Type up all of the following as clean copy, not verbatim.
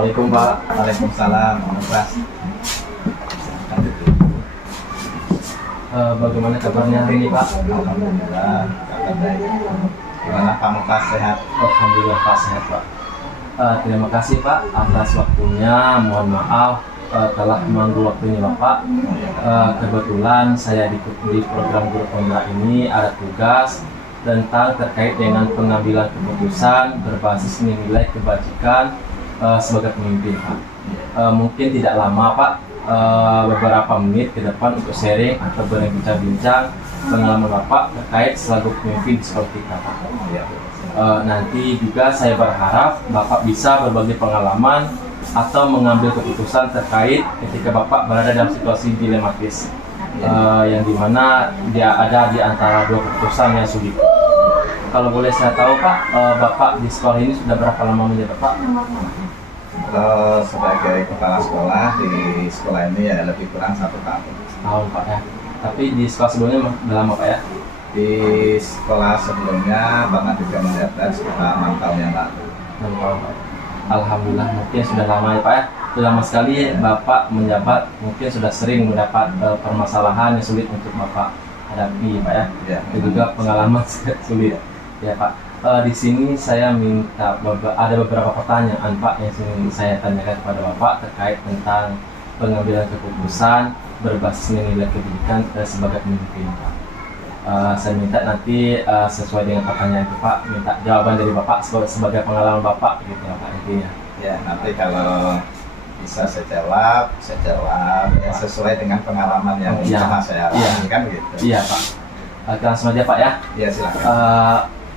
Assalamualaikum Pak. Waalaikumsalam. Mas. Bagaimana kabarnya hari ini Pak? Alhamdulillah, kabar baik. Gimana kamu Pak, sehat? Alhamdulillah Pak, sehat Pak. Terima kasih Pak atas waktunya. Mohon maaf telah mengganggu waktunya Bapak. Kebetulan saya di program Guru Penggerak ini ada tugas tentang terkait dengan pengambilan keputusan berbasis nilai kebajikan sebagai pemimpin Pak. Mungkin tidak lama Pak, beberapa menit ke depan untuk sharing atau berbincang-bincang pengalaman Bapak terkait selaku pemimpin di sekolah kita Pak. Nanti juga saya berharap Bapak bisa berbagi pengalaman atau mengambil keputusan terkait ketika Bapak berada dalam situasi dilematis, yang dimana dia ada di antara dua keputusan yang sulit. Kalau boleh saya tahu Pak, Bapak di sekolah ini sudah berapa lama menjabat Pak? Sebagai kepala sekolah di sekolah ini ya lebih kurang 1 tahun. Tahun Pak ya. Tapi di sekolah sebelumnya sudah lama Pak ya? Di sekolah sebelumnya pernah juga menjabat sekitar 6 tahun yang lalu. 6 tahun Pak. Alhamdulillah mungkin sudah lama ya Pak ya. Sudah lama sekali Bapak menjabat, mungkin sudah sering mendapat permasalahan yang sulit untuk Bapak hadapi Pak ya. Dan juga pengalaman sulit ya Pak. Di sini saya minta ada beberapa pertanyaan Pak yang ingin saya tanyakan kepada Bapak terkait tentang pengambilan keputusan berbasis nilai kebajikan sebagai pemimpin Pak. Saya minta nanti sesuai dengan pertanyaan itu Pak, minta jawaban dari Bapak sebagai pengalaman Bapak gitu ya Pak intinya. Ya nanti kalau bisa saya jawab ya, sesuai dengan pengalaman yang pernah saya alami kan gitu. Iya Pak. Langsung aja Pak ya. Iya silakan.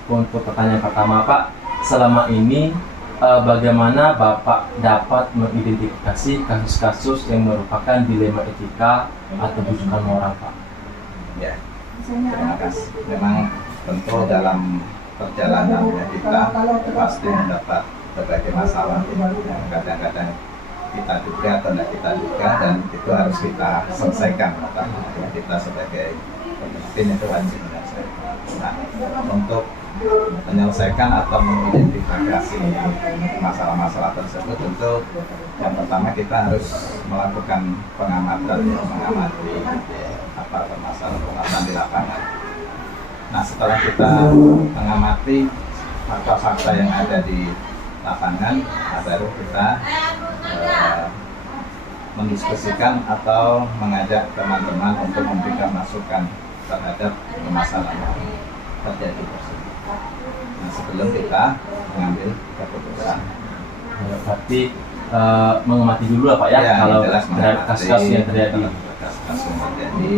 Untuk pertanyaan pertama Pak, selama ini bagaimana Bapak dapat mengidentifikasi kasus-kasus yang merupakan dilema etika atau bujukan moral Pak? Ya. Terima kasih. Memang tentu dalam perjalanannya kita pasti mendapat berbagai masalah yang kadang-kadang kita duga atau tidak kita duga, dan itu harus kita selesaikan. Kita sebagai pemimpin itu wajib menyelesaikan. Nah, untuk menyelesaikan atau mengidentifikasi masalah-masalah tersebut, tentu yang pertama kita harus melakukan pengamatan, mengamati apa permasalahan di lapangan. Nah setelah kita mengamati fakta-fakta yang ada di lapangan, baru kita mendiskusikan atau mengajak teman-teman untuk memberikan masukan terhadap permasalahan yang terjadi tersebut. Nah, sebelum kita mengambil keputusan. Berarti mengamati dulu Pak ya, kalau kasus-kasus yang terjadi. Kasus yang terjadi,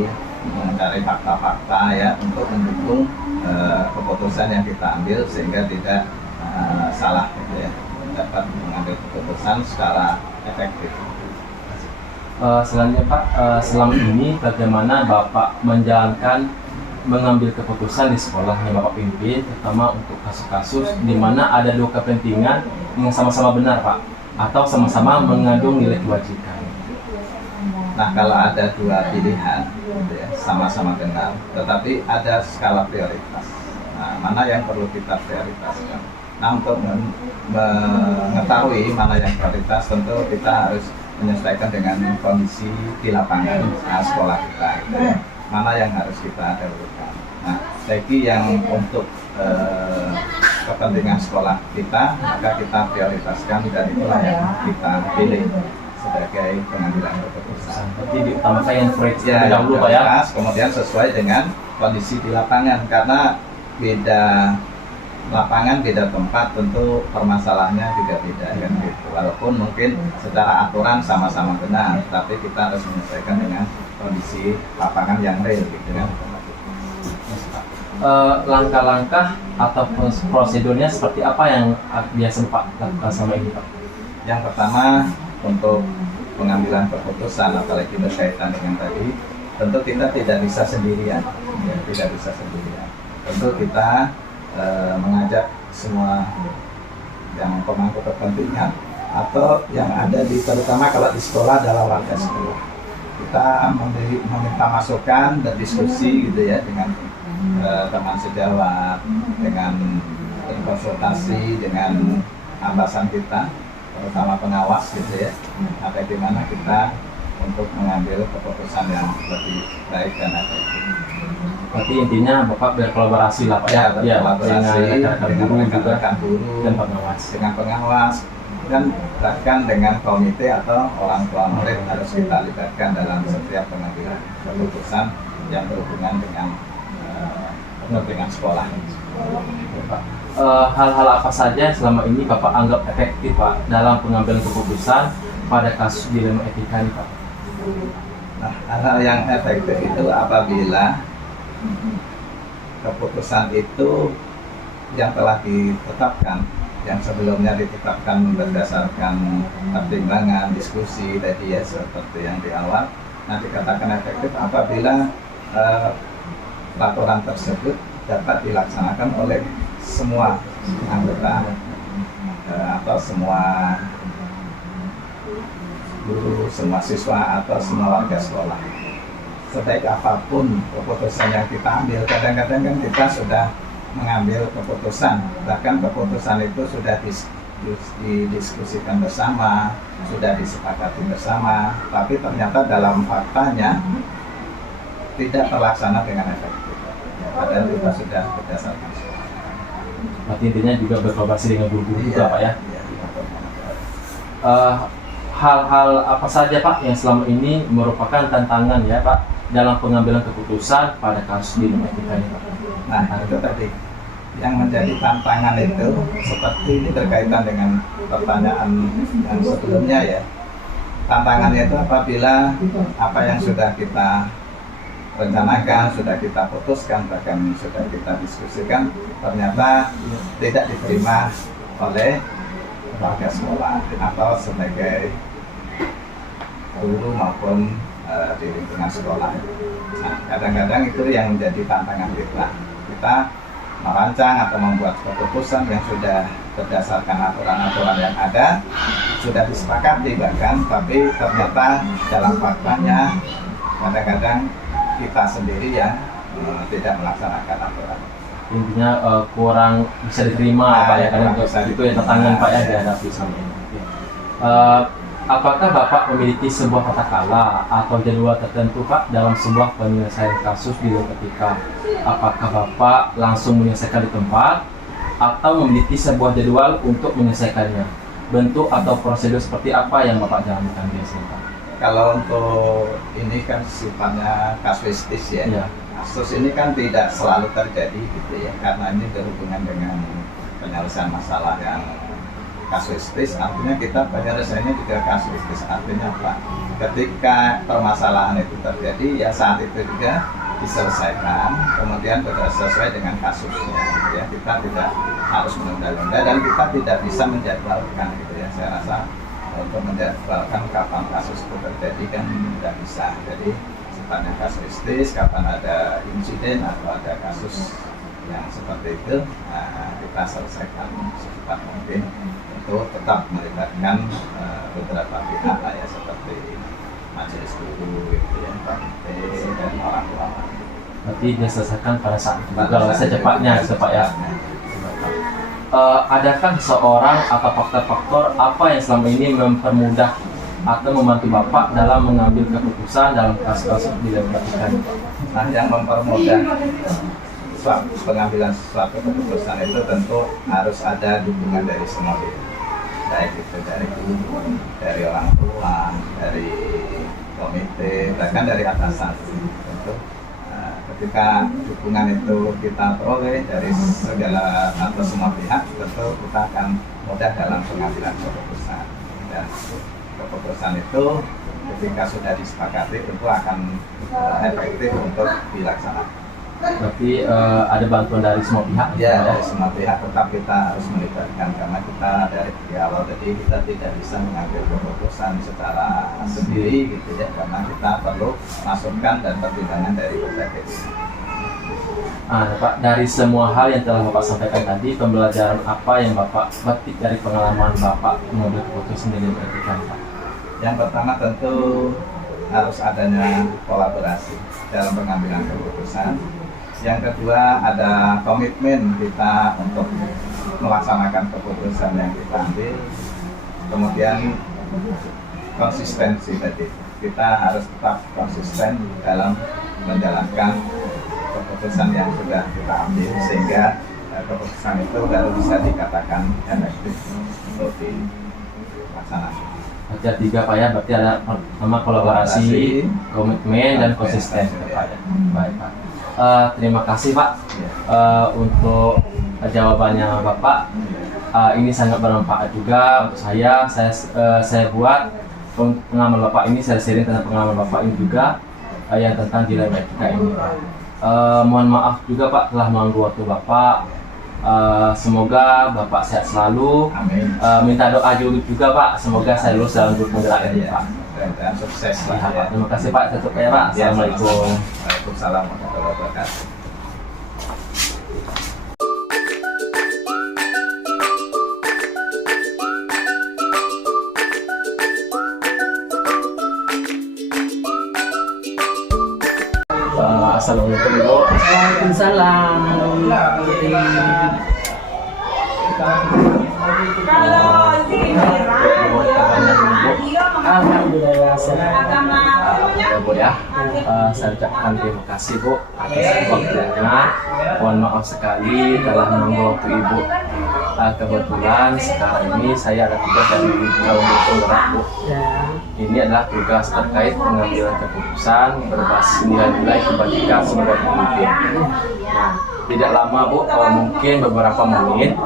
mencari fakta-fakta ya untuk mendukung keputusan yang kita ambil sehingga tidak salah gitu ya, dapat mengambil keputusan secara efektif. Selanjutnya Pak, selama ini bagaimana Bapak mengambil keputusan di sekolah yang Bapak pimpin, terutama untuk kasus-kasus di mana ada dua kepentingan yang sama-sama benar Pak, atau sama-sama mengandung nilai kewajiban? Nah kalau ada dua pilihan ya, sama-sama benar, tetapi ada skala prioritas. Nah mana yang perlu kita prioritaskan? Nah untuk mengetahui mana yang prioritas, tentu kita harus menyesuaikan dengan kondisi di lapangan sekolah kita gitu ya. Mana yang harus kita dahulukan. Nah, bagi yang untuk kepentingan sekolah kita, maka kita prioritaskan dan itulah yang kita pilih sebagai pengambilan keputusan. Jadi diutamakan yang prioritas dahulu Pak ya. Kemudian sesuai dengan kondisi di lapangan, karena beda lapangan, beda tempat, tentu permasalahannya juga beda kan gitu. Walaupun mungkin secara aturan sama-sama benar, tapi kita harus menyesuaikan dengan kondisi lapangan yang real gitu kan. Langkah-langkah atau prosedurnya seperti apa yang biasa Pak lakukan sama ini Pak? Yang pertama untuk pengambilan keputusan, apalagi berkaitan dengan tadi, tentu kita tidak bisa sendirian, ya, tidak bisa sendirian. Tentu kita mengajak semua yang pemangku kepentingan atau yang ada di, terutama kalau di sekolah adalah warga sekolah. Kita meminta masukan dan diskusi gitu ya dengan teman sejawat, dengan konsultasi dengan atasan kita terutama pengawas gitu ya, bagaimana kita untuk mengambil keputusan yang lebih baik dan efektif. Berarti intinya Bapak berkolaborasi lah Pak ya, Berkolaborasi dengan rekan-rekan guru dan pengawas. Dengan pengawas dan bahkan dengan komite atau orang tua murid harus kita libatkan dalam setiap pengambilan keputusan yang berhubungan dengan sekolah. Pak. Hal-hal apa saja selama ini Bapak anggap efektif Pak dalam pengambilan keputusan pada kasus dilema etika ini Pak? Nah, hal-hal yang efektif itu apabila keputusan itu yang telah ditetapkan, yang sebelumnya ditetapkan berdasarkan pertimbangan, diskusi tadi ya seperti yang di awal. Nah, dikatakan efektif apabila laporan tersebut dapat dilaksanakan oleh semua anggota atau semua guru, semua siswa atau semua warga sekolah. Sebaik apapun keputusan yang kita ambil, kadang-kadang kan kita sudah mengambil keputusan, bahkan keputusan itu sudah didiskusikan bersama, sudah disepakati bersama, tapi ternyata dalam faktanya tidak terlaksana dengan efektif. Padahal kita sudah berdasarkan. Berarti intinya juga berkolaborasi dengan guru-guru juga Pak ya? Hal-hal apa saja Pak yang selama ini merupakan tantangan ya Pak dalam pengambilan keputusan pada kasus dilema etika ini Pak? Nah, itu tadi yang menjadi tantangan itu seperti ini berkaitan dengan pertanyaan yang sebelumnya ya. Tantangannya itu apabila apa yang sudah kita rencanakan, sudah kita putuskan, bahkan sudah kita diskusikan, ternyata tidak diterima oleh warga sekolah atau sebagai guru maupun di lingkungan sekolah. Nah, kadang-kadang itu yang menjadi tantangan kita. Kita merancang atau membuat keputusan yang sudah berdasarkan aturan-aturan yang ada, sudah disepakati bahkan, tapi ternyata dalam faktanya kadang-kadang kita sendiri yang tidak melaksanakan aturan. Intinya kurang bisa diterima Pak ya, karena itu yang tantangan Pak ya dihadapi sama ini. Apakah Bapak memiliki sebuah tata kala atau jadwal tertentu Pak dalam sebuah penyelesaian kasus dilema etika? Apakah Bapak langsung menyelesaikan di tempat atau memiliki sebuah jadwal untuk menyelesaikannya? Bentuk atau prosedur seperti apa yang Bapak jalankan biasanya Pak? Kalau untuk ini kan sifatnya kasuistis ya. Ya. Kasus ini kan tidak selalu terjadi gitu ya, karena ini berhubungan dengan penyelesaian masalah yang kasuistis. Artinya kita penyelesaiannya juga kasuistis. Artinya apa? Ketika permasalahan itu terjadi, ya saat itu juga diselesaikan, kemudian sesuai dengan kasusnya. Ya, kita tidak harus menunda-nunda dan kita tidak bisa menjadwalkan gitu ya. Saya rasa untuk menjadwalkan kapan kasus itu terjadi kan tidak bisa. Jadi sifatnya kasuistis, kapan ada insiden atau ada kasus yang seperti itu, nah, kita selesaikan secepat mungkin. Itu tetap melibatkan beberapa pihak ya, seperti majelis guru gitu ya, komite dan orang tua. Berarti diselesaikan pada saat itu kalau secepatnya Pak ya. Adakah seorang atau faktor-faktor apa yang selama ini mempermudah atau membantu Bapak dalam mengambil keputusan dalam kasus-kasus dilema etika? Nah, yang mempermudah pengambilan suatu keputusan itu tentu harus ada dukungan dari semua pihak, baik itu dari guru, dari orang tua, dari komite, bahkan dari atasan. Tentu ketika dukungan itu kita peroleh dari segala atau semua pihak, tentu kita akan mudah dalam pengambilan keputusan. Dan keputusan itu ketika sudah disepakati tentu akan efektif untuk dilaksanakan. Berarti ada bantuan dari semua pihak? Ya, dari semua pihak, tetap kita harus melibatkan karena kita dari awal tadi kita tidak bisa mengambil keputusan secara sendiri gitu ya, karena kita perlu masukan dan pertimbangan dari berbagai pihak. Pak, dari semua hal yang telah Bapak sampaikan tadi, pembelajaran apa yang Bapak petik dari pengalaman Bapak mengambil keputusan dilema etika Pak? Yang pertama tentu harus adanya kolaborasi dalam pengambilan keputusan. Yang kedua ada komitmen kita untuk melaksanakan keputusan yang kita ambil. Kemudian konsistensi tadi, kita harus tetap konsisten dalam menjalankan keputusan yang sudah kita ambil, sehingga keputusan itu baru bisa dikatakan efektif untuk dilaksanakan. Berarti ada 3 Pak ya, berarti ada pertama kolaborasi, komitmen, dan konsisten Pak ya. Baik Pak. Terima kasih Pak untuk jawabannya Bapak. Ini sangat bermanfaat juga untuk saya. Saya buat pengalaman Bapak ini, saya sharing tentang pengalaman Bapak ini juga yang tentang dilema etika ini Pak. Mohon maaf juga Pak telah mengganggu waktu Bapak. Semoga Bapak sehat selalu. Amin. Minta doa juga Pak, semoga saya lulus dalam grup penggerak ini Pak. Dan sukses Ya, lah. Pak. Terima kasih Pak, tutup ya Pak. Ya, Assalamualaikum. Waalaikumsalam warahmatullahi wabarakatuh. Assalamualaikum Ibu. Waalaikumsalam. Alhamdulillah sehat. Ya Bu ya, saya ucapkan terima kasih Bu atas waktunya. Mohon maaf sekali telah mengganggu waktu Ibu. Kebetulan sekarang ini saya ada tugas dari grup penggerak Bu. Ya. Ini adalah tugas terkait pengambilan keputusan berbasis nilai-nilai kebajikan sebagai pemimpin. Nah, tidak lama Bu, mungkin beberapa menit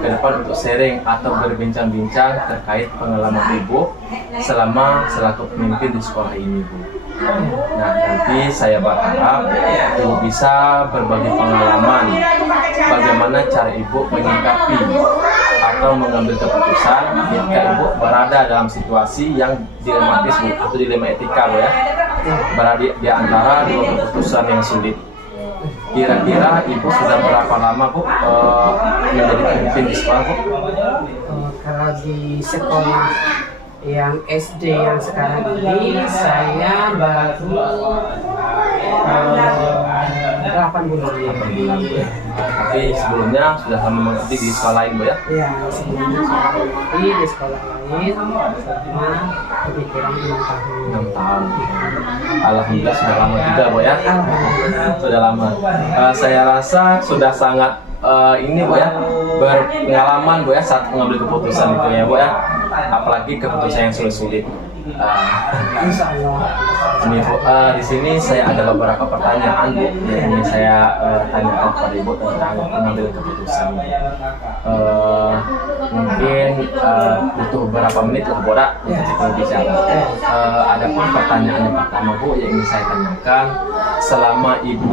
ke depan untuk sharing atau berbincang-bincang terkait pengalaman Ibu selama selaku pemimpin di sekolah ini Bu. Nah, nanti saya berharap Ibu bisa berbagi pengalaman bagaimana cara Ibu menyikapi atau mengambil keputusan jika Ibu berada dalam situasi yang dilematis Bu, atau dilema etika Bu ya, berada di antara 2 keputusan yang sulit. Kira-kira Ibu sudah berapa lama Bu menjadi pemimpin di sekolah Bu? Kalau di sekolah yang SD yang sekarang ini saya baru 8 bulan. Tapi sebelumnya sudah lama mengabdi di sekolah lain Bu ya? Ya, sebelumnya saya berhenti di sekolah lain selama lebih kurang 6 tahun. 6 tahun. Alhamdulillah sudah lama juga Bu ya. Sudah lama. Saya rasa sudah sangat ini Bu ya, berpengalaman Bu ya saat mengambil keputusan itu ya Bu ya. Apalagi keputusan yang sulit-sulit. Insya Allah. Ini Bu, di sini saya ada beberapa pertanyaan Bu yang ingin saya tanyakan kepada Ibu tentang pengambilan keputusan. Mungkin butuh beberapa menit lah Bu untuk kita bicara. Adapun pertanyaan yang pertama Bu yang ingin saya tanyakan, selama Ibu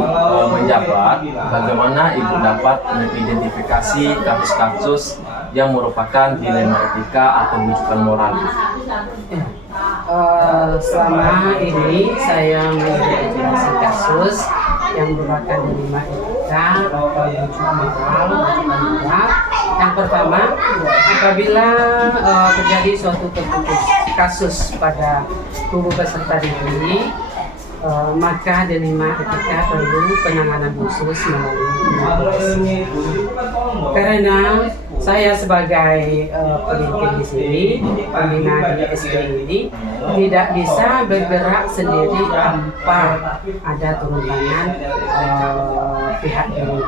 menjabat, bagaimana Ibu dapat mengidentifikasi kasus-kasus yang merupakan dilema etika atau rujukan moral? Selama ini saya mengidentifikasi kasus yang merupakan dilema etika atau rujukan moral. Yang pertama, apabila terjadi suatu kasus pada kubu peserta didik, maka dilema etika perlu penanganan khusus melalui mediasi. Karena saya sebagai pemimpin di sini, pembina di SD ini, tidak bisa bergerak sendiri tanpa ada turun tangan pihak ini.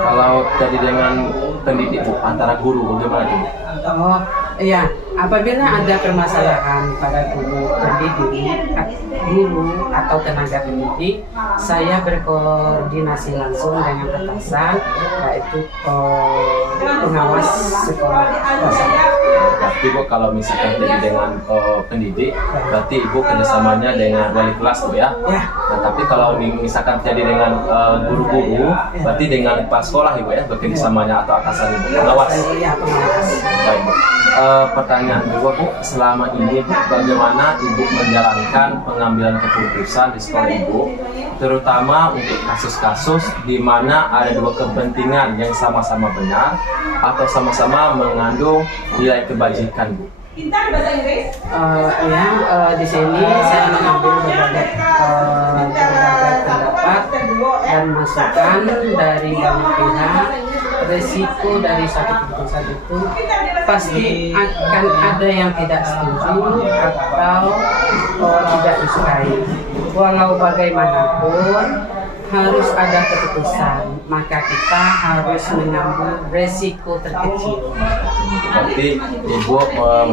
Kalau jadi dengan pendidik Bu, antara guru bagaimana Bu? Oh iya, apabila ada permasalahan pada guru pendidik, guru atau tenaga pendidik, saya berkoordinasi langsung dengan atasan, yaitu pengawas sekolah. Berarti Bu kalau misalkan jadi dengan pendidik, berarti Ibu kerjasamanya dengan wali kelas Bu ya? Ya. Nah, tapi kalau misalkan jadi dengan guru-guru, berarti dengan kepala sekolah Ibu ya, bekerjasamanya atau atasan Ibu, pengawas? Ya, pengawas. Baik Bu. Pertanyaan kedua Bu, selama ini Bu, bagaimana Ibu menjalankan pengambilan keputusan di sekolah Ibu, terutama untuk kasus-kasus di mana ada 2 kepentingan yang sama-sama benar atau sama-sama mengandung nilai kebajikan Bu? Di sini saya mengambil berbagai pendapat dan masukan dari banyak pihak resiko dari satu keputusan itu pasti akan ada yang tidak setuju atau tidak disukai. Walau bagaimanapun harus ada keputusan, maka kita harus mengambil resiko terkecil. Berarti ibu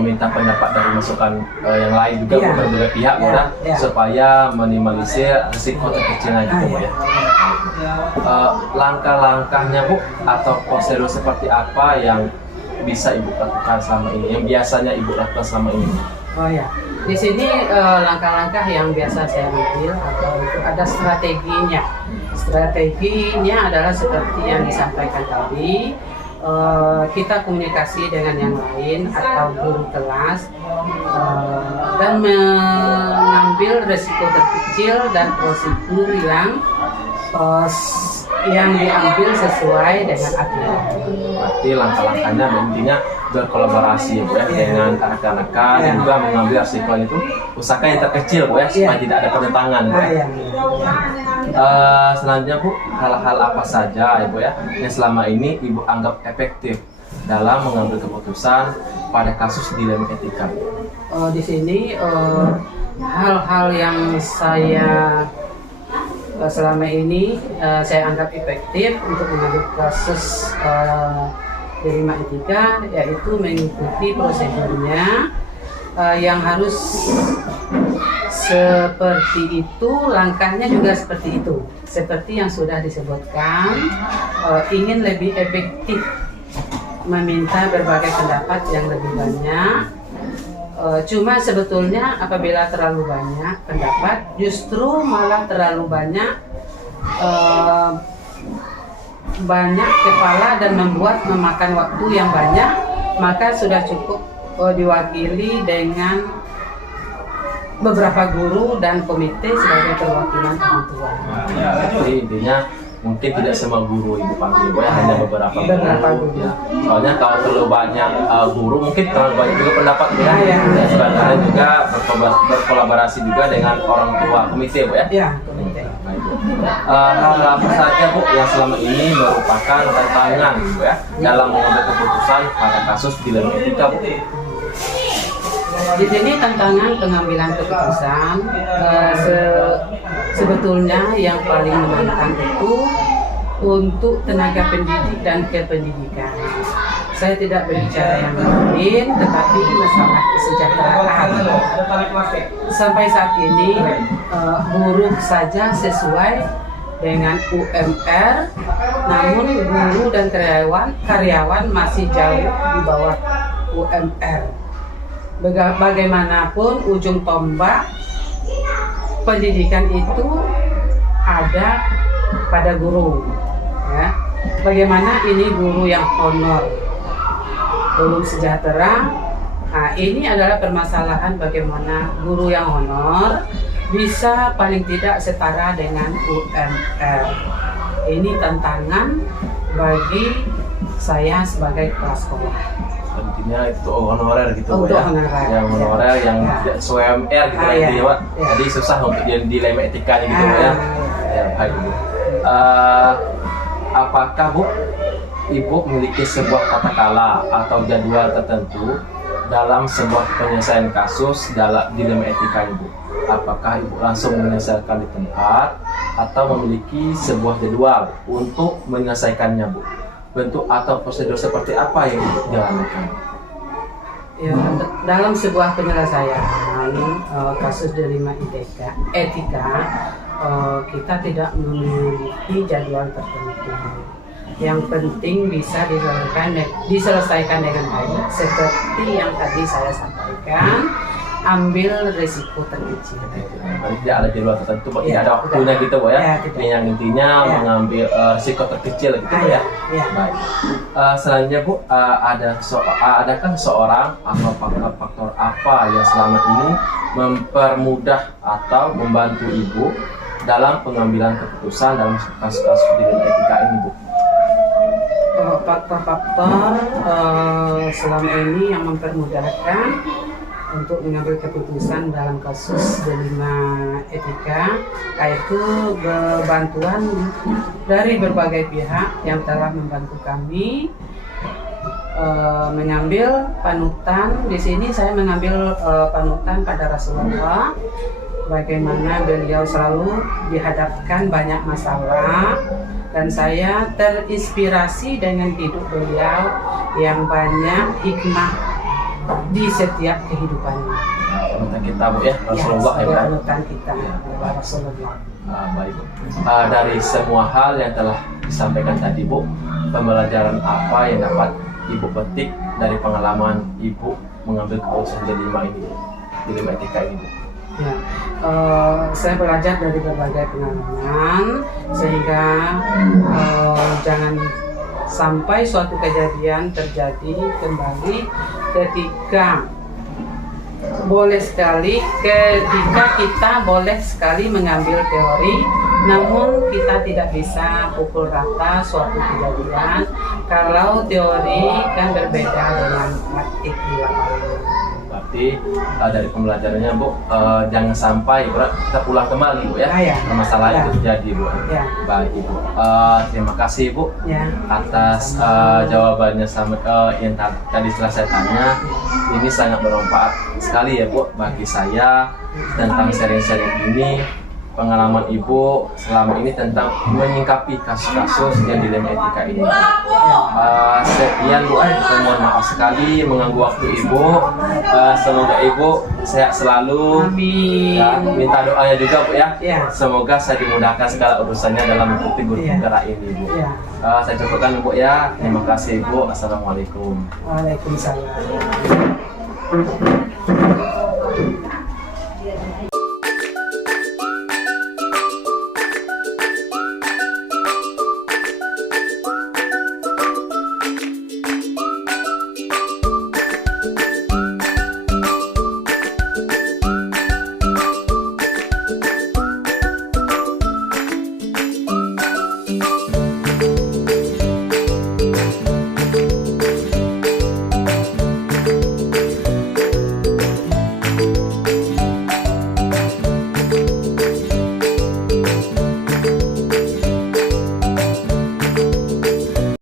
meminta pendapat dari masukan yang lain juga Iya. dari berbagai pihak Iya, ya, iya. supaya minimalisir risiko terkecilnya gitu Bu ya. Langkah-langkahnya Bu atau prosedur seperti apa yang bisa ibu lakukan selama ini, yang biasanya ibu lakukan selama ini? Oh ya, di sini langkah-langkah yang biasa saya ambil atau itu ada strateginya. Strateginya adalah seperti yang disampaikan tadi, kita komunikasi dengan yang lain atau guru kelas dan mengambil resiko terkecil dan prosedur yang diambil sesuai dengan aturan. Berarti langkah-langkahnya intinya berkolaborasi Bu ya, dengan rekan-rekan dan juga mengambil risiko itu usahakan yang terkecil Bu ya, supaya tidak ada pertentangan Bu ya. Selanjutnya Bu, hal-hal apa saja Ibu ya yang selama ini Ibu anggap efektif dalam mengambil keputusan pada kasus dilema etika? Di sini hal-hal yang saya selama ini saya anggap efektif untuk mengambil kasus dilema etika, yaitu mengikuti prosedurnya yang harus seperti itu, langkahnya juga seperti itu, seperti yang sudah disebutkan. Ingin lebih efektif meminta berbagai pendapat yang lebih banyak. Cuma sebetulnya apabila terlalu banyak pendapat, justru malah terlalu banyak kepala dan memakan waktu yang banyak, maka sudah cukup diwakili dengan beberapa guru dan komite sebagai perwakilan orang tua. Jadi intinya mungkin tidak semua guru Ibu panggil Bu ya, hanya beberapa guru. Ya. Soalnya kalau terlalu banyak guru mungkin terlalu banyak juga pendapat Bu ya. Sebenarnya juga berkolaborasi juga dengan orang tua komite Bu ya. Ya, komite. Hal apa saja Bu yang selama ini merupakan tantangan Bu ya dalam mengambil keputusan pada kasus dilema etika Bu? Di sini tantangan pengambilan keputusan sebetulnya yang paling menantang itu untuk tenaga pendidik dan kependidikan. Saya tidak berbicara yang lain, tetapi masalah kesejahteraan. Sampai saat ini buruh saja sesuai dengan UMR, namun guru dan karyawan masih jauh di bawah UMR. Bagaimanapun ujung tombak pendidikan itu ada pada guru ya. Bagaimana ini guru yang honor belum sejahtera. Nah, ini adalah permasalahan bagaimana guru yang honor bisa paling tidak setara dengan UMR. Ini tantangan bagi saya sebagai kepala sekolah. Intinya itu honorer gitu Bu Untuk ya, honorer. yang honorer yang tidak sesuai UMR gitu intinya Pak. Iya. Jadi susah untuk jadi dilema etikanya gitu Bu ya. Ya baik Bu. Apakah Bu Ibu memiliki sebuah kata-kala atau jadwal tertentu dalam sebuah penyelesaian kasus dalam dilema etika Ibu? Apakah Ibu langsung menyelesaikan di tempat atau memiliki sebuah jadwal untuk menyelesaikannya Bu? Bentuk atau prosedur seperti apa yang dijalankan? Ya, dalam sebuah penyelesaian kasus dilema etika, kita tidak memiliki jadwal tertentu. Yang penting bisa diselesaikan dengan baik, seperti yang tadi saya sampaikan. Ambil risiko terkecil. Berarti tidak ada jadwal tertentu, tidak Ya, ada waktunya gitu Bu ya. tidak. Ini yang intinya mengambil risiko terkecil gitu Bu ya. Baik. Selanjutnya Bu, adakah seorang atau faktor-faktor apa yang selama ini mempermudah atau membantu Ibu dalam pengambilan keputusan dalam kasus-kasus dilema etika ini Bu? Faktor-faktor selama ini yang mempermudahkan untuk mengambil keputusan dalam kasus delima etika, yaitu bantuan dari berbagai pihak yang telah membantu kami mengambil panutan. Di sini saya mengambil panutan pada Rasulullah, bagaimana beliau selalu dihadapkan banyak masalah, dan saya terinspirasi dengan hidup beliau yang banyak hikmah di setiap kehidupannya. Panutan kita Bu ya, Rasulullah ya, Bu. Panutan kita adalah Rasulullah. Baik Bu. Dari semua hal yang telah disampaikan tadi Bu, pembelajaran apa yang dapat Ibu petik dari pengalaman Ibu mengambil keputusan delima ini, delima etika ini Bu? Ya, saya belajar dari berbagai pengalaman sehingga jangan sampai suatu kejadian terjadi kembali ketika kita boleh sekali mengambil teori, namun kita tidak bisa pukul rata suatu kejadian kalau teori kan berbeda dengan praktik di lapangan. Berarti dari pembelajarannya Bu, jangan sampai kita pulang kembali Bu ya, masalah itu terjadi Bu. Baik Ibu, terima kasih Bu atas jawabannya sama yang tadi setelah saya tanya. Ini sangat bermanfaat sekali ya Bu bagi saya tentang sharing-sharing ini, pengalaman Ibu selama ini tentang menyingkapi kasus-kasus yang dilema etika ini. Sekian Bu, saya mohon maaf sekali mengganggu waktu Ibu. Semoga Ibu sehat selalu. Amin. Ya, minta doanya juga Bu ya. Ya. Semoga saya dimudahkan segala urusannya dalam mengikuti guru penggerak ini Bu. Ya. Saya cukupkan Bu ya. Terima kasih Bu. Assalamualaikum. Waalaikumsalam.